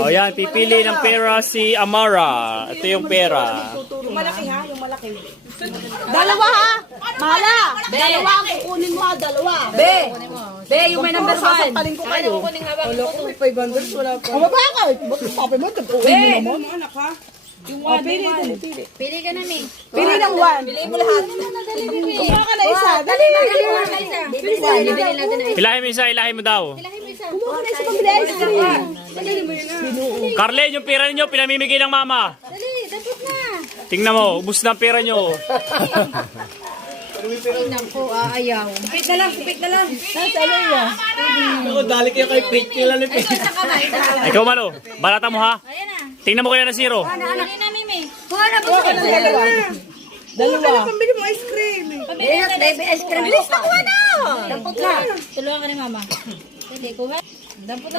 O yan, pipili ng pera si Amara. Ito yung pera. Yung malaki ha, yung malaki. Dalawa ha? Mala! Dalawa ang kukunin mo ha, dalawa. Be! Be, yung may number 1. Sasampalin ko kayo. Wala ko, may 500, wala pa. O bakit? Ba't sabi mo? Be! Yung one, pili. Pili ka na, Ming. Pili ng one. Pili mo lahat. Kumuha ka na isa. Dali. Bibili natin na. Ilahin mo isa, ilahin mo daw. Kumuha ka na isa pambili ice cream. Carlen, yung pera ninyo, pinamimigay ng mama. Dali, dapat na. Tingnan mo, ubus na ang pera nyo. Tingnan ko, ayaw. Kupit na lang, kupit na lang. Ako, dali kayo kay Pete nila ni Pete. Sa kamay. Ikaw, Malo, balata mo ha. Ayan na. Tingnan mo kaya na zero. Pili na, Mimi. Kuha na po. Dalawa. Pambili mo ice cream. Pamili na, baby. Ice cream. Bilis na, kuha na. Dapat na. Tulungan ka ni Mama. Dali, kuha. Dapat na.